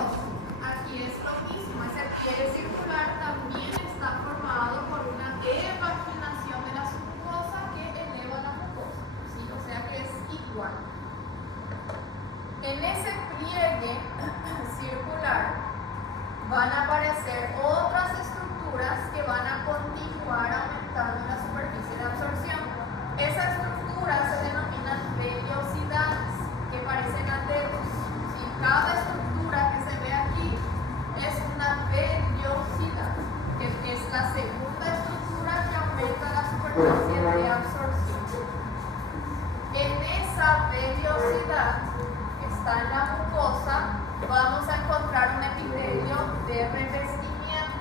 mucosa. Aquí es lo mismo, ese pliegue circular también está formado por una evaginación de la submucosa que eleva la mucosa, ¿sí? O sea que es igual. En ese pliegue circular van a aparecer otras estructuras que van a continuar aumentando la superficie de absorción. Esas estructuras se denominan vellosidades, que parecen dedos. ¿Sí? Cada estructura que se ve aquí es una vellosidad, que es la segunda estructura que aumenta la superficie de absorción. En esa vellosidad que está en la mucosa, vamos a encontrar un epitelio de revestimiento.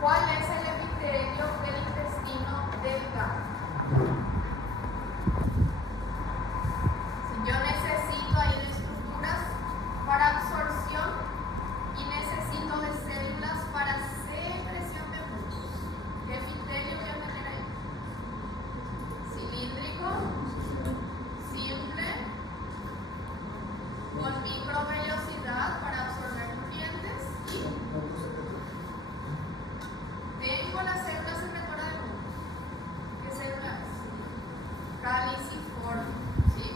¿Cuál es el epitelio del intestino delgado? Si yo necesito ahí de estructuras para absorción y necesito de células para secreción de mucos, ¿qué epitelio voy a tener ahí? Cilíndrico, simple, con microvellosidad para absorber nutrientes y tengo la célula secretora de mucos. ¿Qué célula es? Caliciforme, ¿sí?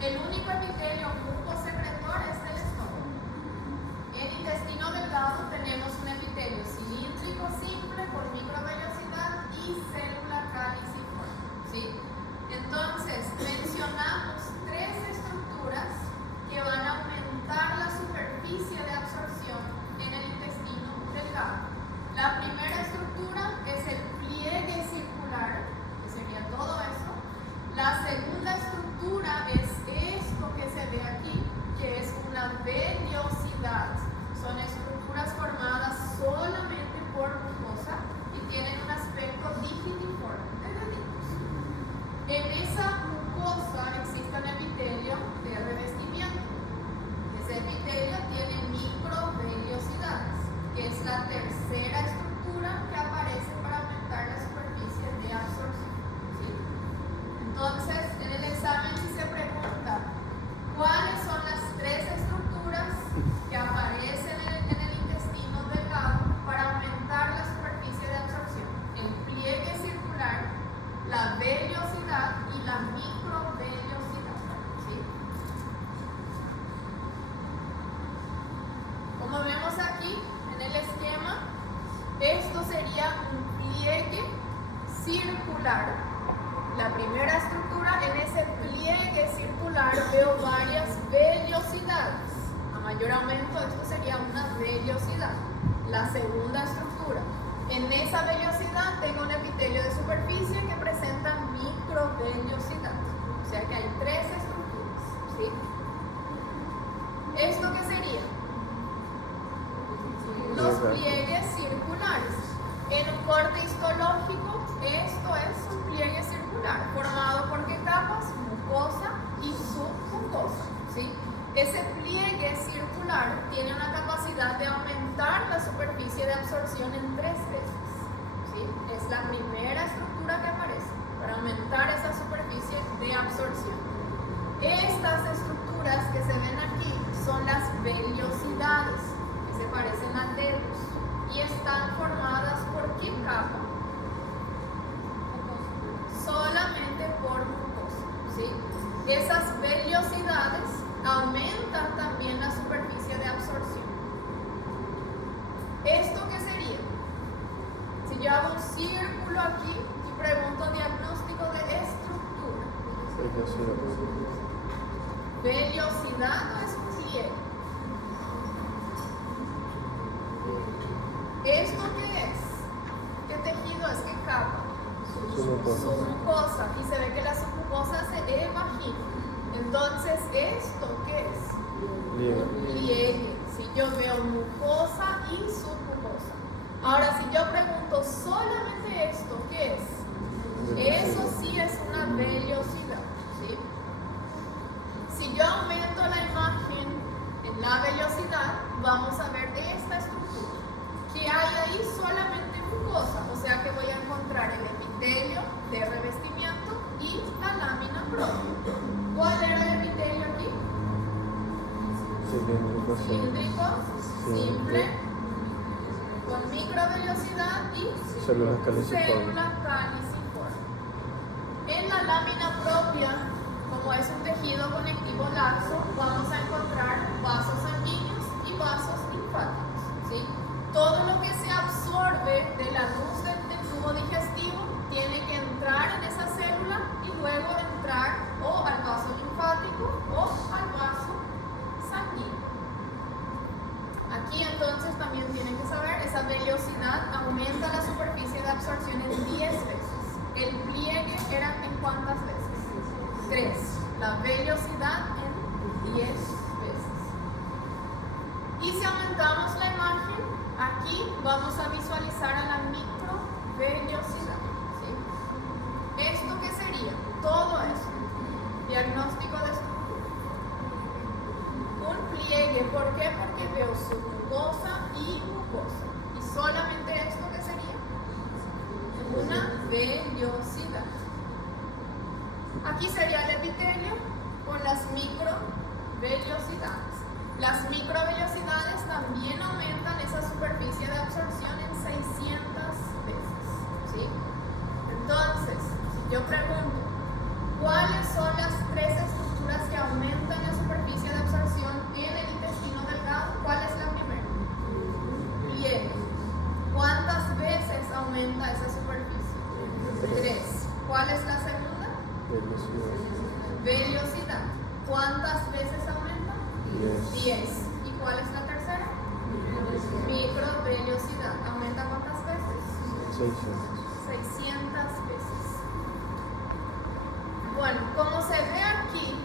El único epitelio mucosecretor es el estómago. En intestino delgado tenemos un epitelio cilíndrico simple con microvellosidad y célula caliciforme, ¿sí? Entonces, mencionamos tres estructuras que van a aumentar la superficie de absorción en el intestino delgado. La primera estructura es el pliegue circular, que sería todo eso. La segunda estructura es esto que se ve aquí, que es una vellosidad. Son estructuras formadas solamente por mucosa y tienen un aspecto digitiforme, de deditos. En esa mucosa existe un epitelio de revestimiento. Ese epitelio tiene microvellosidades, que es la tercera estructura que aparece para aumentar la superficie de absorción, ¿sí? Entonces, en el examen si se pregunta cuáles son las tres estructuras que aparecen en el intestino delgado para aumentar la superficie de absorción: el pliegue circular, la vellosidad y la microvellosidad, ¿sí? Como vemos aquí en el esquema, esto sería un pliegue circular. La primera estructura, en ese pliegue circular veo varias vellosidades. A mayor aumento, esto sería una vellosidad. La segunda estructura, en esa vellosidad tengo un epitelio de superficie que presenta microvellosidad. O sea que hay tres estructuras, ¿sí? ¿Esto qué sería? Los pliegues circulares. En un corte histológico, esto es un pliegue circular, formado por ¿qué capas? Mucosa y submucosa, ¿sí? Ese pliegue circular tiene una capacidad de aumentar la superficie de absorción en 3 veces, ¿sí? Es la primera estructura que aparece para aumentar esa superficie de absorción. Estas estructuras que se ven aquí son las vellosidades, que se parecen a dedos y están formadas por ¿qué capa? Solamente por mucosa, ¿sí? Esas vellosidades aumentan también la superficie de absorción. ¿Esto qué sería? Si yo hago un círculo aquí y pregunto diagnóstico de estructura. Vellosidad no es pliegue. ¿Esto qué es? ¿Qué tejido es? ¿Qué capa? Submucosa. Y se ve que la submucosa se evagina. Entonces, ¿esto qué es? Pliegue. Si yo veo mucosa y submucosa. Ahora, si yo pregunto solamente esto, ¿qué es? Eso sí es una vellosidad, ¿sí? Si yo aumento la imagen en la vellosidad, vamos a ver esta estructura. Que hay ahí solamente mucosa, o sea que voy a encontrar el epitelio de revestimiento y la lámina propia. ¿Cuál era el epitelio aquí? cilíndrico, simple, con microvellosidad y célula caliciforme. célula caliciforme. En la lámina propia, como es un tejido conectivo laxo, vamos a encontrar vasos sanguíneos y vasos linfáticos, ¿sí? Todo lo que se absorbe de la luz del tubo digestivo tiene que entrar en esa célula y luego entrar o al vaso linfático o al vaso sanguíneo. Aquí entonces también tienen que saber, esa vellosidad aumenta la superficie de absorción en 10 veces. El pliegue era en ¿cuántas veces? 3. La vellosidad en 10 veces. Y si aumentamos la imagen, aquí vamos a visualizar a la microvellosidad, ¿sí? ¿Esto qué sería? Todo eso. Diagnóstico de estructura. Un pliegue, ¿por qué? Porque veo submucosa y mucosa. ¿Y solamente esto qué sería? Una vellosidad. Aquí sería el epitelio con las microvellosidades. Las microvellosidades también aumentan esa superficie de absorción en 600 veces, ¿sí? Entonces, si yo pregunto, ¿cuáles son las 3 estructuras que aumentan la superficie de absorción en el intestino delgado? ¿Cuál es la primera? Pliegue. ¿Cuántas veces aumenta esa superficie? 3. ¿Cuál es la segunda? Vellosidad. ¿Cuántas veces aumenta? 10. ¿Y cuál es la tercera? Microvellosidad. ¿Aumenta cuántas veces? 600 veces. Bueno, como se ve aquí,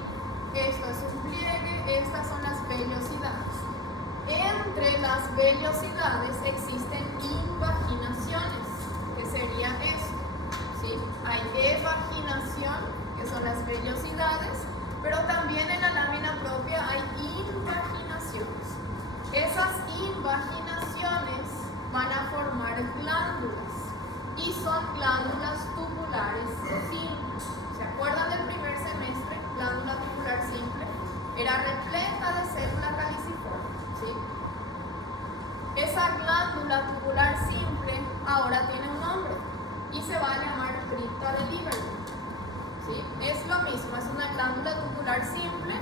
esto es un pliegue, estas son las vellosidades. Entre las vellosidades existen invaginaciones, que sería esto, ¿sí? Hay evaginación, que son las vellosidades, pero también en la lámina propia hay invaginaciones. Esas invaginaciones van a formar glándulas y son glándulas tubulares simples. ¿Se acuerdan del primer semestre? Glándula tubular simple era repleta de célula caliciforme, ¿sí? Esa glándula tubular simple ahora tiene un nombre y se va a llamar cripta de Lieberkühn, ¿sí? Es lo mismo, es una glándula tubular simple,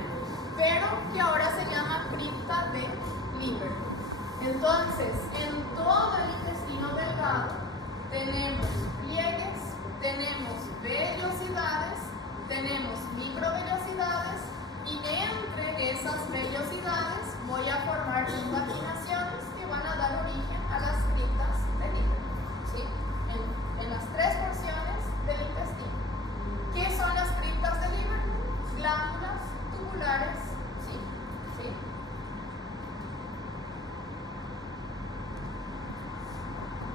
pero que ahora se llama cripta de Lieberkühn. Entonces, en todo el intestino delgado tenemos pliegues, tenemos vellosidades, tenemos microvellosidades, y entre esas vellosidades voy a formar invaginaciones que van a dar origen a las criptas de Lieberkühn, ¿sí? En las 3 porciones del intestino. ¿Qué son las criptas de Lieberkühn? Glándulas tubulares simples, ¿sí?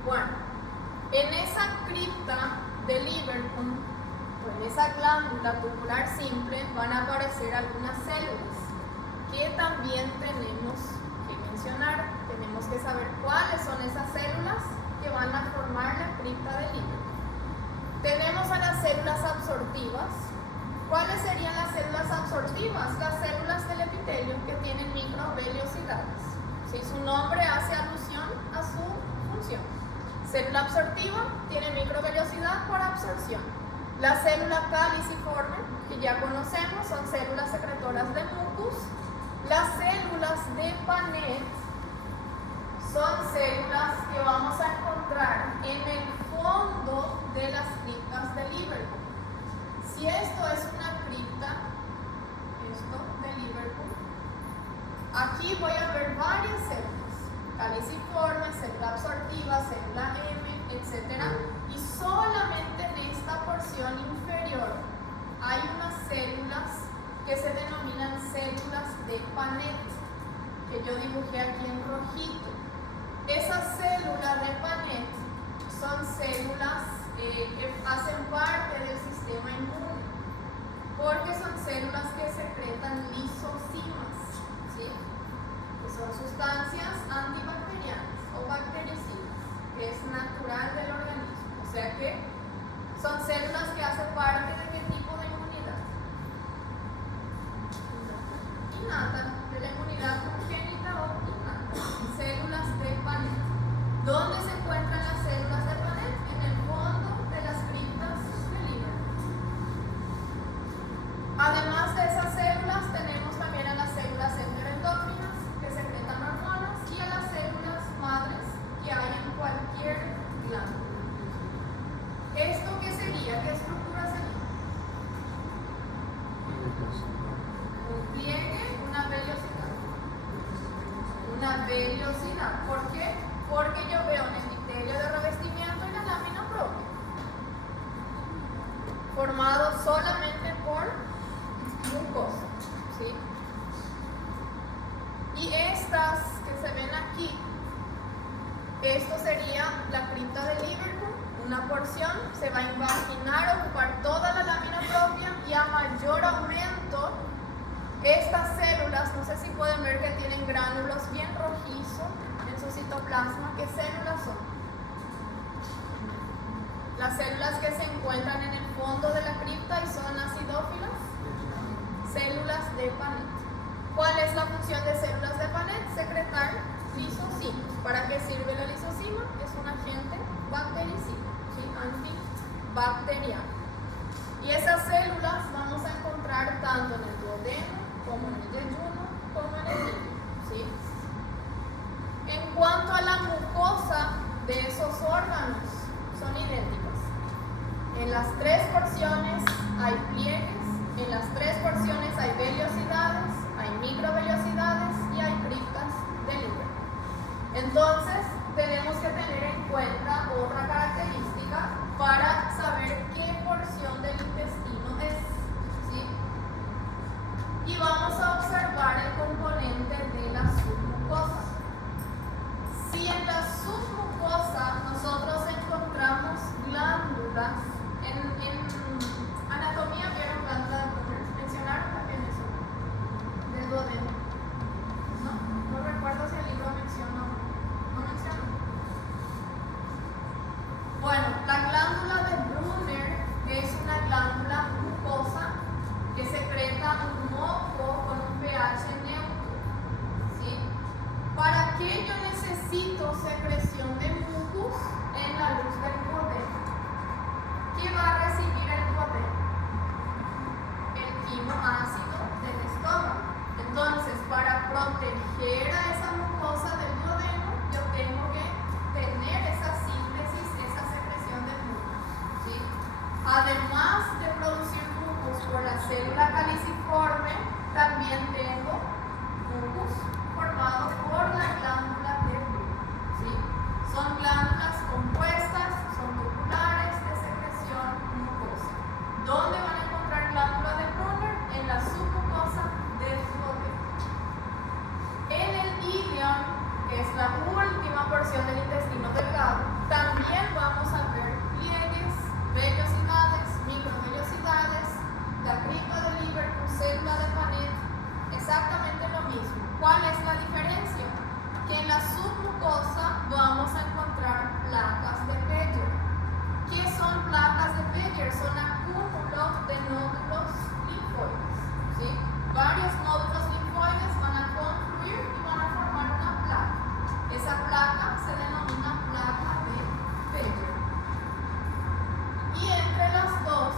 Bueno, en esa cripta de Lieberkühn, en esa glándula tubular simple, van a aparecer algunas células que también tenemos que mencionar. Tenemos que saber cuáles son esas células que van a formar la cripta de Lieberkühn. Tenemos a las células absortivas. ¿Cuáles serían las células absortivas? Las células del epitelio que tienen microvellosidades, ¿sí? Su nombre hace alusión a su función. Célula absortiva tiene microvellosidad por absorción. La célula caliciforme, que ya conocemos, son células secretoras de mucus. Las células de Paneth son células que vamos a encontrar en el fondo de las criptas de Lieberkühn. Si esto es una cripta, esto de Lieberkühn, aquí voy a ver varias células, caliciforme, célula absortiva, célula M, etc. Y solamente en esta porción inferior hay unas células que se denominan células de Paneth, que yo dibujé aquí en rojito. Esas células de Paneth son células que hacen parte del sistema inmune, porque son células que secretan lisocimas, ¿sí? Que son sustancias antibacterianas o bactericidas, que es natural del organismo. O sea que son células que hacen parte de qué tipo de inmunidad. Innata, de la inmunidad una vellosidad. ¿Por qué? Porque yo veo un epitelio de revestimiento y la lámina propia, formado solamente por mucosa, ¿sí? Y estas que se ven aquí, esto sería la cripta de Liverpool. Una porción se va a imaginar ocupar toda la lámina propia y a mayor aumento, estas células, no sé si pueden ver que tienen gránulos bien rojizos en su citoplasma. ¿Qué células son? Las células que se encuentran en el fondo de la cripta y son acidófilas. Células de Panet. ¿Cuál es la función de células de Panet? Secretar lisocimas. ¿Para qué sirve la lisocima? Es un agente bactericida, ¿sí? Antibacteriano. Y esas células vamos a encontrar tanto en el duodeno, como en el yeyuno, como en el niño, ¿sí? En cuanto a la mucosa de esos órganos, son idénticas. En las tres porciones hay pliegues, en las tres porciones hay vellosidades, hay microvellosidades y hay criptas de Liverpool. Entonces, tenemos que tener en cuenta otra característica para saber qué porción del intestino es, ¿sí? Y vamos a observar el componente de la submucosa. Si en la submucosa nosotros encontramos glándulas, en anatomía vieron glándulas de Brunner, mencionaron también eso, del duodeno. No recuerdo si el libro mencionó. ¿No mencionó? Bueno, la glándula de Brunner es una glándula mucosa que secreta un moco con un pH neutro, ¿sí? ¿Para qué yo necesito secreción de mucus en la luz del duodeno? ¿Qué va a recibir el duodeno? El quimoácido del estómago. Entonces, para proteger a esa mucosa del duodeno, yo tengo que tener esa síntesis, esa secreción de mucus, ¿sí? Además de producir mucus por la célula caliciforme, también tengo mucus formado por la glándula de Brunner, ¿sí? Son glándulas compuestas, son tubulares de secreción mucosa. ¿Dónde van a encontrar glándula de Brunner? En la submucosa del duodeno. En el ileón, que es la última porción del intestino delgado, también vamos a ver pliegues, vellosidades, microvellosidades, la cripta de Liverpool, célula de Panet, exactamente lo mismo. ¿Cuál es la diferencia? Que en la submucosa vamos a encontrar placas de Peyer. ¿Qué son placas de Peyer? Son acúmulos de nódulos linfoides, ¿sí? Varios nódulos linfoides van a confluir y van a formar una placa. Esa placa se denomina placa de Peyer. Y entre las dos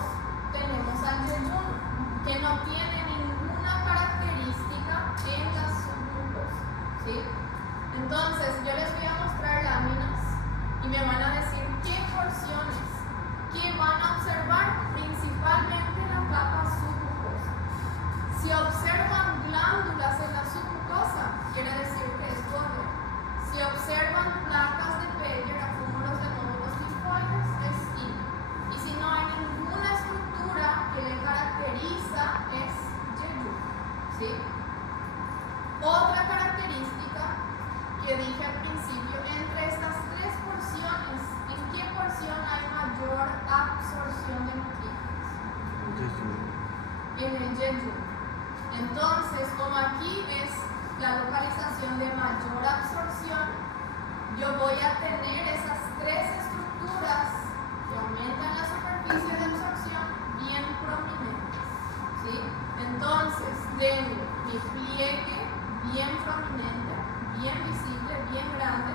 tenemos al yeyuno, que no tiene ninguna característica en la submucosa, ¿sí? Entonces, yo les voy a mostrar láminas y me van a decir qué porciones, qué van a observar principalmente en la capa submucosa. Si observan glándulas en la submucosa, quiere decir que es duodeno. Si observan placas de Peyer, acúmulos de nódulos linfoides, es ileón. Y si no hay ninguna estructura que le caracteriza, es yeyuno, ¿sí? Otra característica que dije al principio, entre estas tres porciones, ¿en qué porción hay mayor absorción de nutrientes? En el yeyuno. Entonces, como aquí es la localización de mayor absorción, yo voy a tener esas tres estructuras que aumentan la superficie de absorción bien prominentes, ¿sí? Entonces, tengo mi pliegue bien prominente, bien visible, bien grande,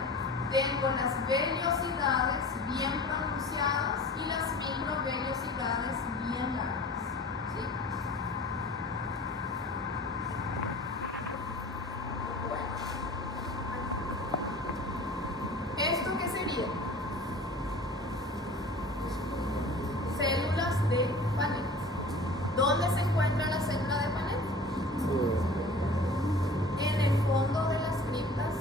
tengo las vellosidades bien pronunciadas y las microvellosidades bien largas, ¿sí? Bueno, ¿esto qué sería? Células de Panet. ¿Dónde se encuentra la célula de Panet? En el fondo de las criptas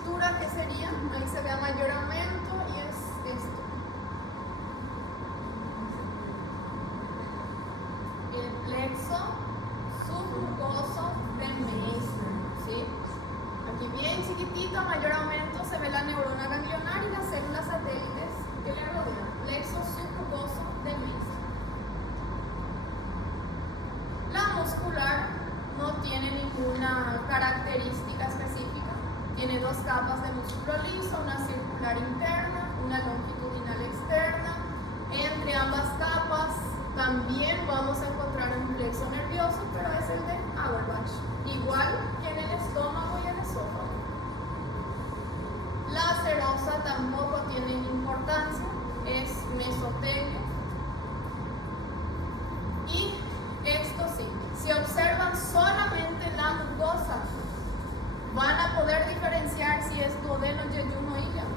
estructura que sería, ahí se ve a mayor aumento y es esto. El plexo submucoso de Meissner, ¿sí? Aquí bien chiquitito, a mayor aumento se ve la neurona ganglionar y las células satélites que le rodean. Plexo submucoso de Meissner. La muscular no tiene ninguna característica específica. Tiene dos capas de músculo liso, una circular interna, una longitudinal externa. Entre ambas capas también vamos a encontrar un plexo nervioso, pero es el de Auerbach, igual que en el estómago y el esófago. La serosa tampoco tiene importancia, es mesotelio. Y esto sí, si observan solamente la mucosa, ¿van a poder diferenciar si es duodeno, yeyuno o íleon?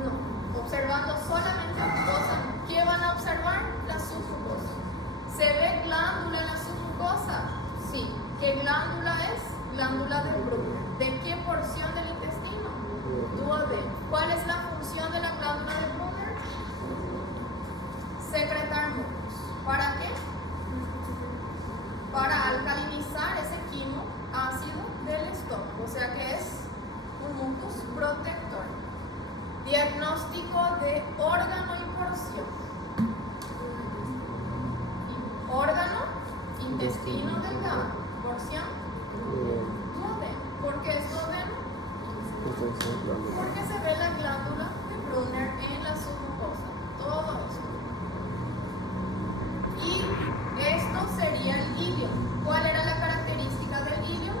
No. Observando solamente la mucosa, ¿qué van a observar? La submucosa. ¿Se ve glándula en la submucosa? Sí. ¿Qué glándula es? Glándula de Brunner. ¿De qué porción del intestino? Duodeno. ¿Cuál es la función de la glándula de Brunner? Secretar mucus. ¿Para qué? Para alcalinizar ese quimo ácido del estómago, o sea que es un mucus protector. Diagnóstico de órgano y porción. Órgano, intestino delgado. Porción, duodeno. ¿Por qué es duodeno? Porque se ve la glándula de Brunner en la submucosa. Todo esto. Y esto sería el íleon. ¿Cuál era la característica del íleon?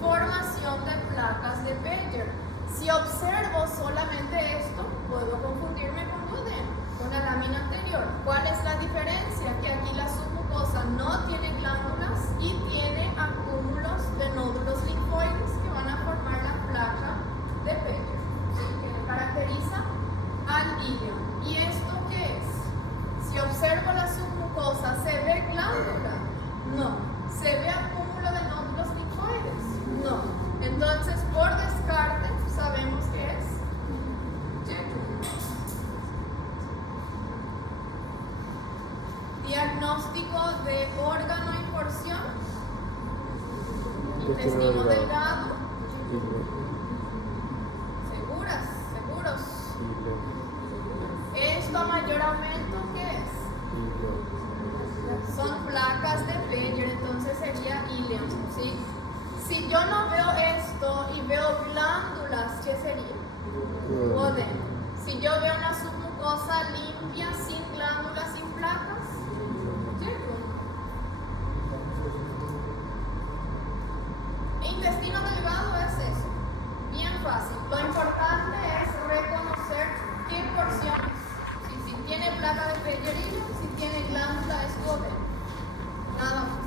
Formación de placas de Beyer. Si observo solamente esto, puedo confundirme con duodeno, con la lámina anterior. ¿Cuál es la diferencia? Que aquí la submucosa no tiene glándulas y tiene acúmulos de nódulos linfoides que van a formar la placa de Beyer, ¿sí? Que caracteriza al íleon. ¿Y esto qué es? Si observo la submucosa, ¿se ve glándula? No. ¿Se ve acúmulo de nódulos linfoides? No. Entonces, por descarte, sabemos que es yeyuno. Diagnóstico de órgano y porción. Intestino delgado. ¿Seguros? Esto a mayor aumento, ¿qué es? Son placas de Beyer, entonces sería íleon, ¿sí? Si yo no veo esto y veo glándulas, ¿qué sería? Duodeno. Si yo veo una submucosa limpia, sin glándulas, sin placas, yeyuno. Intestino delgado es eso. Bien fácil. Lo importante es reconocer qué porciones. Si tiene placa de Beyer, si tiene glándula, es duodeno. Nada más.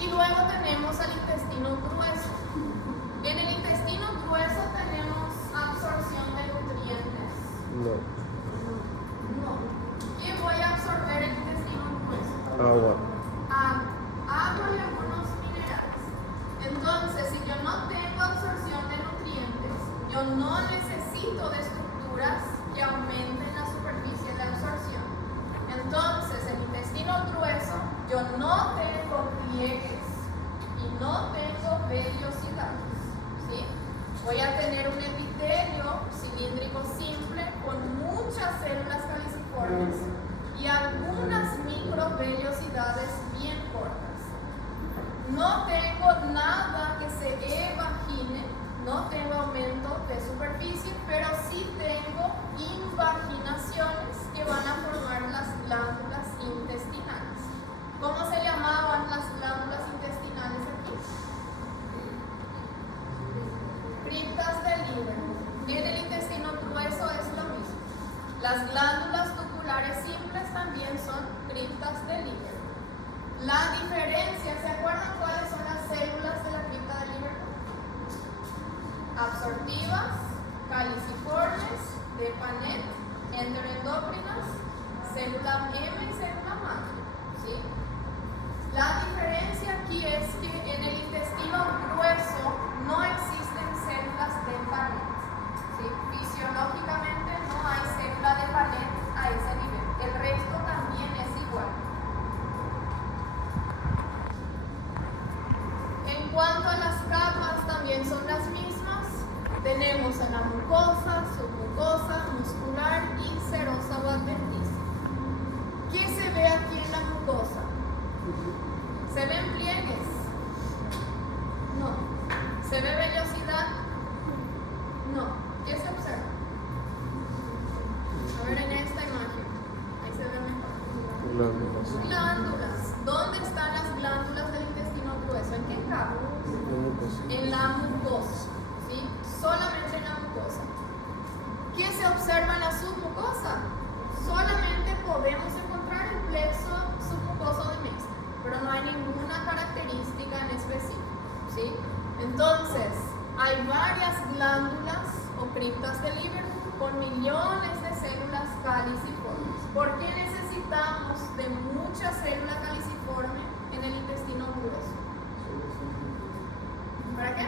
Y luego tenemos al intestino grueso. En el intestino grueso tenemos absorción de nutrientes. No. ¿Qué voy a absorber en el intestino grueso? Agua. Agua y algunos minerales. Entonces, si yo no tengo absorción de nutrientes, yo no necesito de estructuras que aumenten la superficie de absorción. Entonces, el intestino grueso, yo no tengo pliegues y no tengo vellosidades, ¿sí? Voy a tener un epitelio cilíndrico simple con muchas células caliciformes y algunas microvellosidades bien cortas. No tengo nada que se evagine, no tengo aumento de superficie, pero sí tengo invaginaciones que van a formar las glándulas intestinales. ¿Cómo se llamaban las glándulas intestinales aquí? Criptas del hígado. En el intestino grueso es lo mismo. Las glándulas tubulares simples también son criptas del hígado. La diferencia, ¿se acuerdan cuáles son las células de la cripta del hígado? Absortivas, caliciformes, de Panet, enteroendocrinas, célula M y célula madre, ¿sí? La diferencia aquí es que en el intestino grueso no existen tenemos en la mucosa, submucosa, muscular y serosa o adventicia. ¿Qué se ve aquí en la mucosa? ¿Se ven pliegues? No. ¿Se ve vellosidad? No. ¿Qué se observa? A ver en esta imagen. Ahí se ve mejor. Glándulas. ¿Dónde están las glándulas del intestino grueso? ¿En qué capa? En la mucosa. ¿Sí? Solamente en la mucosa. ¿Qué se observa en la submucosa? Solamente podemos encontrar el plexo submucoso de Metzner, pero no hay ninguna característica en específico. ¿Sí? Entonces, hay varias glándulas o criptas de Lieberkühn con millones de células caliciformes. ¿Por qué necesitamos de mucha célula caliciforme en el intestino grueso? ¿Para qué?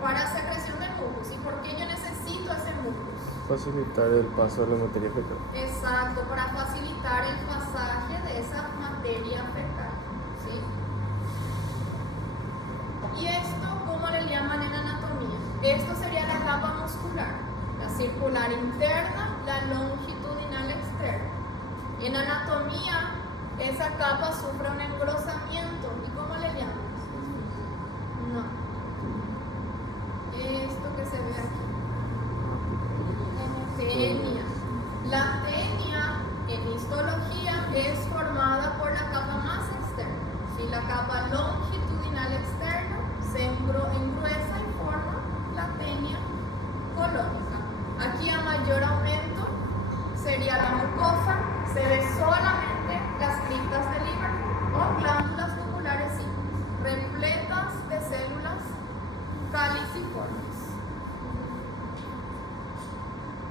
Para secreción de mucus. ¿Y por qué yo necesito ese mucus? Facilitar el paso de la materia fecal. Exacto, para facilitar el pasaje de esa materia fecal. ¿Sí? ¿Y esto cómo le llaman en anatomía? Esto sería la capa muscular, la circular interna, la longitudinal externa. En anatomía, esa capa sufre un engrosamiento. ¿Y cómo le llaman? No. Esto que se ve aquí. Tenia. La tenia en histología es formada por la capa más externa. Si la capa longitudinal externa se engruesa y forma la tenia colónica. Aquí a mayor aumento sería la mucosa, se ve solamente las criptas de Lieberkühn o glándulas tubulares simples, repletas de células caliciformes.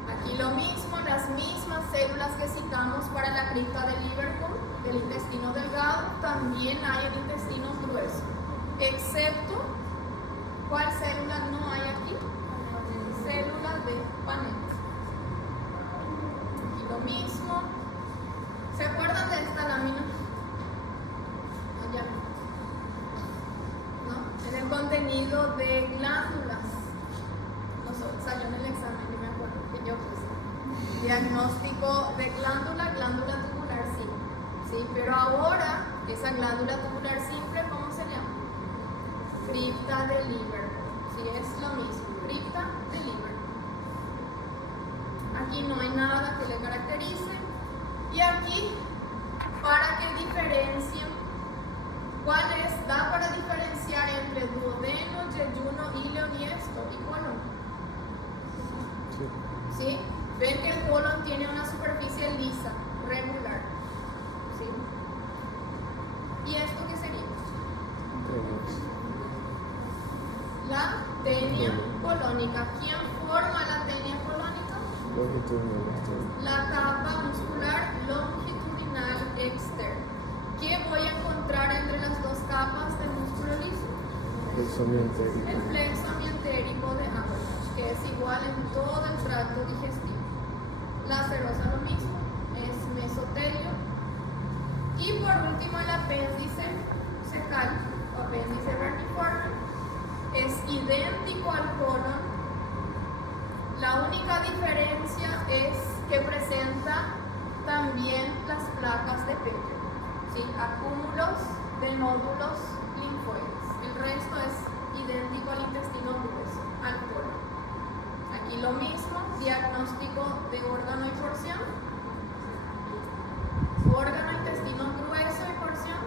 Aquí lo mismo, las mismas células que citamos para la cripta de Lieberkühn, del intestino delgado, también hay en el intestino grueso, excepto, ¿cuál célula no hay aquí? Células de Panett. Aquí lo mismo. ¿Se acuerdan de esta lámina? No, ya no. En el contenido de glándulas. Salió en el examen, yo me acuerdo que yo puse. Diagnóstico de glándula tubular simple. ¿Sí? Pero ahora, esa glándula tubular simple, ¿cómo se llama? Cripta de Lieberkühn. Sí, es lo mismo. Cripta de Lieberkühn. Aquí no hay nada que le caracterice. Y aquí, para que diferencien, ¿cuál es? Da para diferenciar entre duodeno, yeyuno, íleon y esto, y colon. ¿Sí? Ven que el colon tiene una superficie lisa, regular. ¿Sí? ¿Y esto qué sería? La tenia colónica. ¿Quién forma la tenia colónica? La capa muscular longitudinal externa. ¿Qué voy a encontrar entre las dos capas del músculo liso? El plexo amientérico de Ambridge, que es igual en todo el tracto digestivo. La serosa lo mismo, es mesotelio. Y por último el apéndice cecal o apéndice vermiforme es idéntico al colon. La única diferencia es que presenta también las placas de Peyer, ¿sí? Acúmulos de nódulos linfoides. El resto es idéntico al intestino grueso, al colon. Aquí lo mismo, diagnóstico de órgano y porción. Órgano, intestino grueso y porción.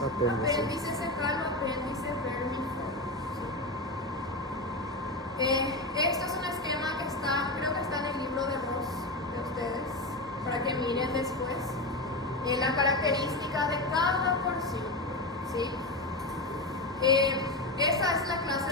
Apéndice cecal o apéndice vermiforme. Esto es un esquema que está, creo que está en el libro de Ross de ustedes, para que miren después la característica de cada porción. ¿Sí? Esa es la clase